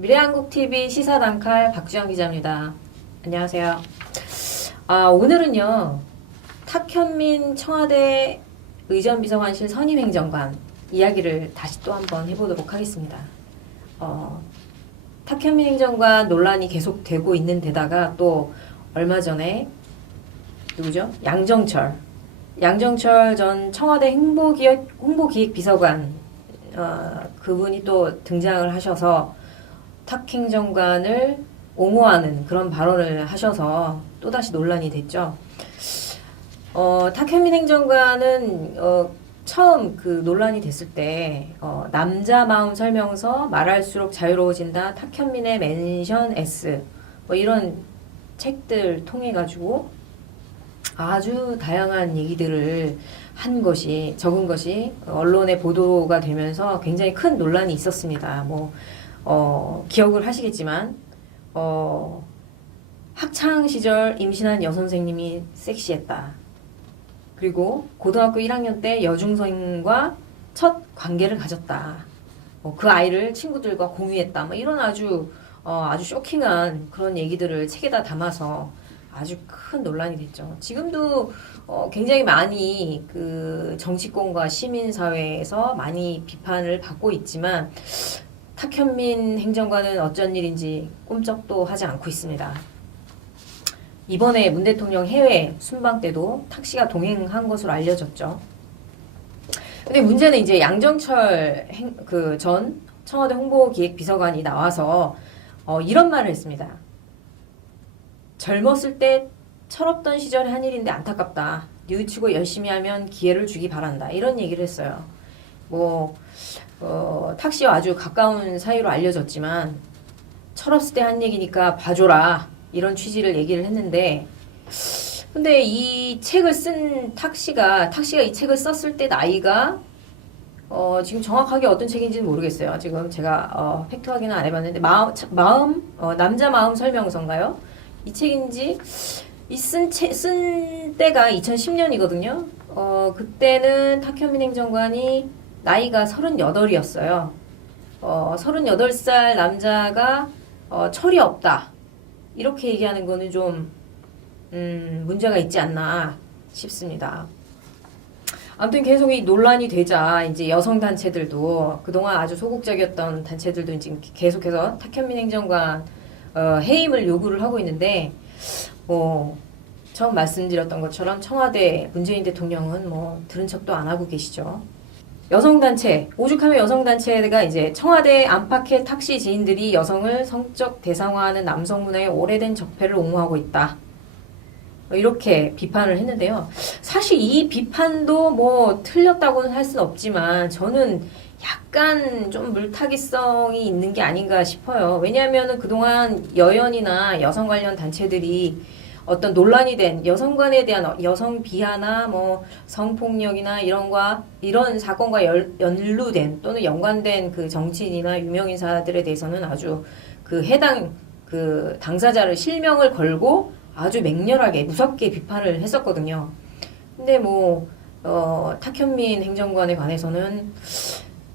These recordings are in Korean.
미래한국TV 시사단칼 박주영 기자입니다. 안녕하세요. 오늘은요, 탁현민 청와대 의전비서관실 선임행정관 이야기를 다시 또 한번 해보도록 하겠습니다. 탁현민 행정관 논란이 계속되고 있는 데다가 또 얼마 전에 누구죠? 양정철 전 청와대 홍보기획비서관 그분이 또 등장을 하셔서 탁 행정관을 옹호하는 그런 발언을 하셔서 또다시 논란이 됐죠. 탁현민 행정관은 처음 그 논란이 됐을 때 남자 마음 설명서 말할수록 자유로워진다 탁현민의 맨션 S 뭐 이런 책들 통해 가지고 아주 다양한 얘기들을 적은 것이 언론에 보도가 되면서 굉장히 큰 논란이 있었습니다. 기억을 하시겠지만, 학창 시절 임신한 여선생님이 섹시했다. 그리고 고등학교 1학년 때 여중생과 첫 관계를 가졌다. 그 아이를 친구들과 공유했다. 이런 아주 쇼킹한 그런 얘기들을 책에다 담아서 아주 큰 논란이 됐죠. 지금도 굉장히 많이 그 정치권과 시민사회에서 많이 비판을 받고 있지만 탁현민 행정관은 어쩐 일인지 꿈쩍도 하지 않고 있습니다. 이번에 문 대통령 해외 순방 때도 탁 씨가 동행한 것으로 알려졌죠. 근데 문제는 이제 양정철 전 청와대 홍보기획비서관이 나와서 이런 말을 했습니다. 젊었을 때 철없던 시절에 한 일인데 안타깝다. 뉘우치고 열심히 하면 기회를 주기 바란다. 이런 얘기를 했어요. 탁 씨와 아주 가까운 사이로 알려졌지만 철없을 때 한 얘기니까 봐줘라. 이런 취지를 얘기를 했는데 근데 이 책을 쓴 탁 씨가 이 책을 썼을 때 나이가 지금 정확하게 어떤 책인지는 모르겠어요. 지금 제가 팩트 확인은 안 해봤는데 남자 마음 설명서인가요? 이 책인지 쓴 때가 2010년이거든요. 그때는 탁현민 행정관이 나이가 38이었어요. 38살 남자가 철이 없다. 이렇게 얘기하는 거는 좀 문제가 있지 않나 싶습니다. 아무튼 계속 이 논란이 되자 이제 여성 단체들도 그동안 아주 소극적이었던 단체들도 지금 계속해서 탁현민 행정관 해임을 요구를 하고 있는데 처음 말씀드렸던 것처럼 청와대 문재인 대통령은 들은 척도 안 하고 계시죠. 여성단체, 오죽하면 여성단체가 이제 청와대 안팎의 탁씨 지인들이 여성을 성적 대상화하는 남성 문화의 오래된 적폐를 옹호하고 있다. 이렇게 비판을 했는데요. 사실 이 비판도 틀렸다고는 할 수는 없지만 저는 약간 좀 물타기성이 있는 게 아닌가 싶어요. 왜냐하면 그동안 여연이나 여성 관련 단체들이 어떤 논란이 된 여성관에 대한 여성 비하나 성폭력이나 이런 사건과 연루된 또는 연관된 그 정치인이나 유명인사들에 대해서는 아주 그 해당 그 당사자를 실명을 걸고 아주 맹렬하게 무섭게 비판을 했었거든요. 근데 탁현민 행정관에 관해서는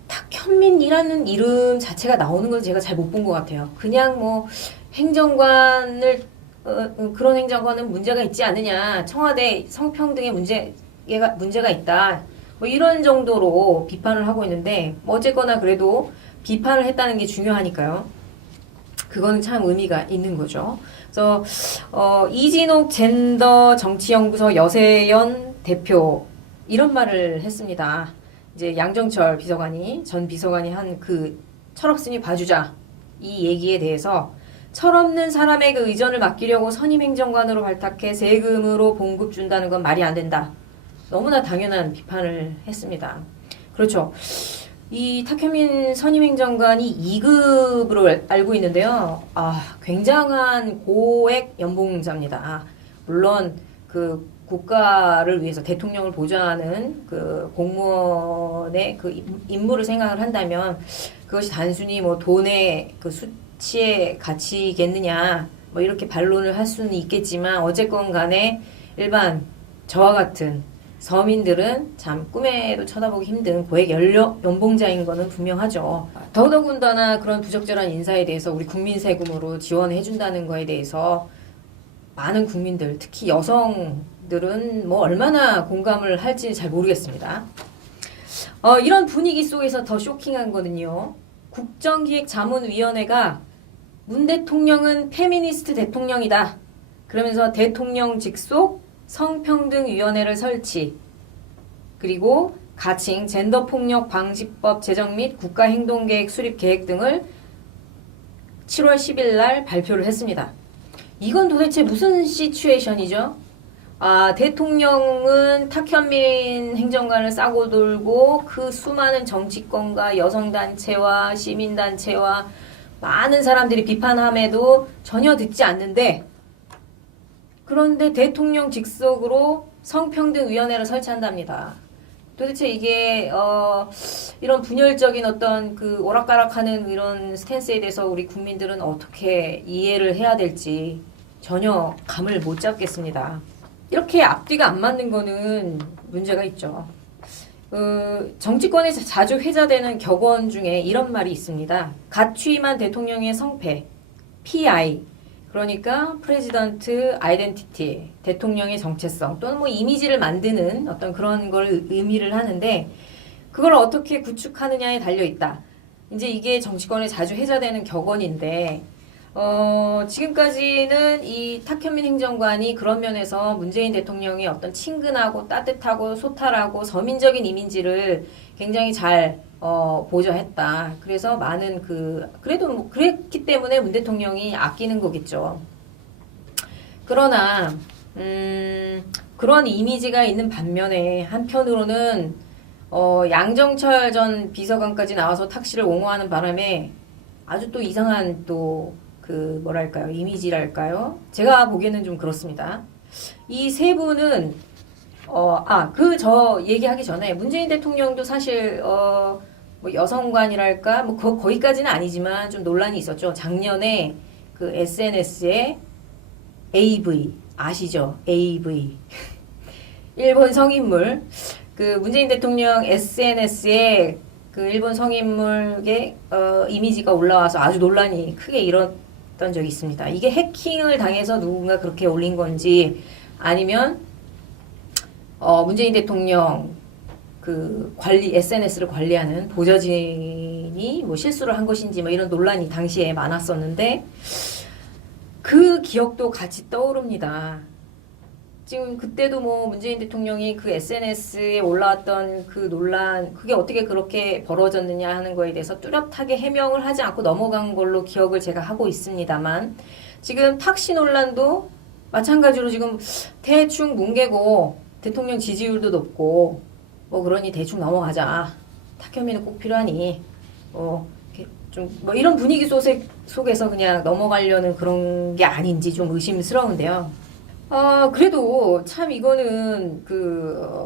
탁현민이라는 이름 자체가 나오는 걸 제가 잘 못 본 것 같아요. 그냥 행정관을 그런 행정관은 문제가 있지 않느냐. 청와대 성평등에 문제가 있다. 이런 정도로 비판을 하고 있는데, 어쨌거나 그래도 비판을 했다는 게 중요하니까요. 그거는 참 의미가 있는 거죠. 그래서, 이진옥 젠더 정치연구소 여세연 대표, 이런 말을 했습니다. 이제 양정철 전 비서관이 한 철없으니 봐주자. 이 얘기에 대해서 철없는 사람의 그 의전을 맡기려고 선임행정관으로 발탁해 세금으로 봉급 준다는 건 말이 안 된다. 너무나 당연한 비판을 했습니다. 그렇죠. 이 탁현민 선임행정관이 2급으로 알고 있는데요. 굉장한 고액 연봉자입니다. 물론 그 국가를 위해서 대통령을 보좌하는 그 공무원의 그 임무를 생각을 한다면 그것이 단순히 돈의 그 수치의 가치겠느냐 이렇게 반론을 할 수는 있겠지만 어쨌건 간에 일반 저와 같은 서민들은 참 꿈에도 쳐다보기 힘든 고액 연봉자인 거는 분명하죠. 더더군다나 그런 부적절한 인사에 대해서 우리 국민 세금으로 지원해준다는 거에 대해서 많은 국민들, 특히 여성들은 뭐 얼마나 공감을 할지 잘 모르겠습니다. 이런 분위기 속에서 더 쇼킹한 거는요. 국정기획자문위원회가 문 대통령은 페미니스트 대통령이다. 그러면서 대통령 직속 성평등위원회를 설치, 그리고 가칭 젠더폭력 방지법 제정 및 국가행동계획 수립 계획 등을 7월 10일 날 발표를 했습니다. 이건 도대체 무슨 시츄에이션이죠? 대통령은 탁현민 행정관을 싸고 돌고 그 수많은 정치권과 여성단체와 시민단체와 많은 사람들이 비판함에도 전혀 듣지 않는데, 그런데 대통령 직속으로 성평등위원회를 설치한답니다. 도대체 이게 이런 분열적인 어떤 그 오락가락하는 이런 스탠스에 대해서 우리 국민들은 어떻게 이해를 해야 될지 전혀 감을 못 잡겠습니다. 이렇게 앞뒤가 안 맞는 거는 문제가 있죠. 정치권에서 자주 회자되는 격언 중에 이런 말이 있습니다. 갓 취임한 대통령의 성패, PI, 그러니까 프레지던트 아이덴티티, 대통령의 정체성 또는 뭐 이미지를 만드는 어떤 그런 걸 의미를 하는데, 그걸 어떻게 구축하느냐에 달려 있다. 이제 이게 정치권에 자주 회자되는 격언인데, 지금까지는 이 탁현민 행정관이 그런 면에서 문재인 대통령의 어떤 친근하고 따뜻하고 소탈하고 서민적인 이미지를 굉장히 잘 보좌했다. 그래서 많은 그래도 뭐 그랬기 때문에 문 대통령이 아끼는 거겠죠. 그러나 그런 이미지가 있는 반면에 한편으로는 양정철 전 비서관까지 나와서 탁 씨를 옹호하는 바람에 아주 또 이상한 또 뭐랄까요, 이미지랄까요? 제가 보기에는 좀 그렇습니다. 이 세 분은 저 얘기하기 전에 문재인 대통령도 사실 뭐 여성관이랄까 뭐 거기까지는 아니지만 좀 논란이 있었죠. 작년에 그 SNS에 AV 아시죠? AV 일본 성인물, 그 문재인 대통령 SNS에 그 일본 성인물의 이미지가 올라와서 아주 논란이 크게 일었던 적이 있습니다. 이게 해킹을 당해서 누군가 그렇게 올린 건지, 아니면 문재인 대통령 그 SNS를 관리하는 보좌진이 뭐 실수를 한 것인지 뭐 이런 논란이 당시에 많았었는데, 그 기억도 같이 떠오릅니다. 지금 그때도 뭐 문재인 대통령이 그 SNS에 올라왔던 그 논란, 그게 어떻게 그렇게 벌어졌느냐 하는 거에 대해서 뚜렷하게 해명을 하지 않고 넘어간 걸로 기억을 제가 하고 있습니다만, 지금 탁씨 논란도 마찬가지로 지금 대충 뭉개고 대통령 지지율도 높고 뭐 그러니 대충 넘어가자. 탁현민은 꼭 필요하니 좀 뭐 이런 분위기 속에서 그냥 넘어가려는 그런 게 아닌지 좀 의심스러운데요. 그래도 참 이거는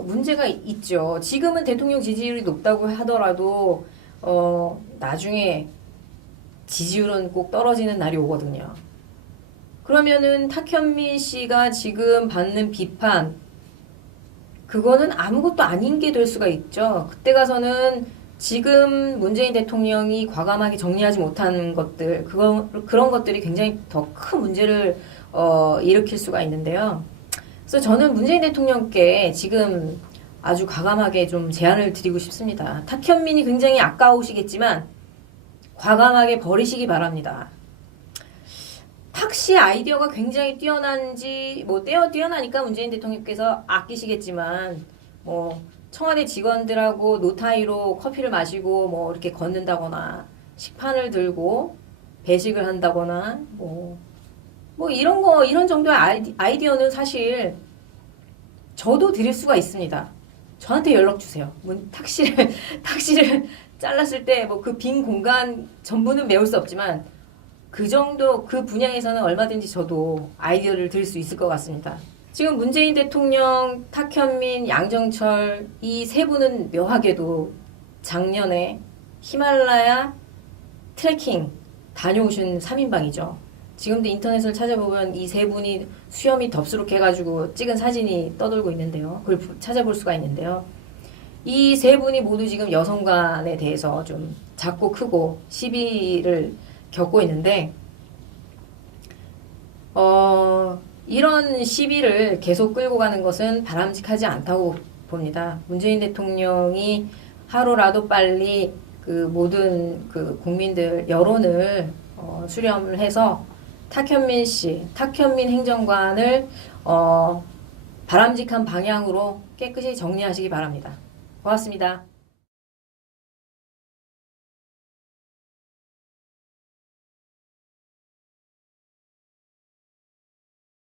문제가 있죠. 지금은 대통령 지지율이 높다고 하더라도 나중에 지지율은 꼭 떨어지는 날이 오거든요. 그러면은 탁현민 씨가 지금 받는 비판, 그거는 아무것도 아닌 게 될 수가 있죠. 그때 가서는 지금 문재인 대통령이 과감하게 정리하지 못한 것들, 그런 것들이 굉장히 더 큰 문제를 일으킬 수가 있는데요. 그래서 저는 문재인 대통령께 지금 아주 과감하게 좀 제안을 드리고 싶습니다. 탁현민이 굉장히 아까우시겠지만 과감하게 버리시기 바랍니다. 탁씨 아이디어가 굉장히 뛰어난지, 뭐 뛰어나니까 문재인 대통령께서 아끼시겠지만, 뭐 청와대 직원들하고 노타이로 커피를 마시고 뭐 이렇게 걷는다거나 식판을 들고 배식을 한다거나 뭐 이런 정도의 아이디어는 사실 저도 드릴 수가 있습니다. 저한테 연락 주세요. 탁씨를 잘랐을 때 뭐 그 빈 공간 전부는 메울 수 없지만 그 정도 그 분야에서는 얼마든지 저도 아이디어를 드릴 수 있을 것 같습니다. 지금 문재인 대통령, 탁현민, 양정철 이 세 분은 묘하게도 작년에 히말라야 트레킹 다녀오신 3인방이죠. 지금도 인터넷을 찾아보면 이 세 분이 수염이 덥수룩해가지고 찍은 사진이 떠돌고 있는데요. 그걸 찾아볼 수가 있는데요. 이 세 분이 모두 지금 여성 간에 대해서 좀 작고 크고 시비를 겪고 있는데, 이런 시비를 계속 끌고 가는 것은 바람직하지 않다고 봅니다. 문재인 대통령이 하루라도 빨리 그 모든 그 국민들 여론을 수렴을 해서 탁현민 행정관을 바람직한 방향으로 깨끗이 정리하시기 바랍니다. 고맙습니다.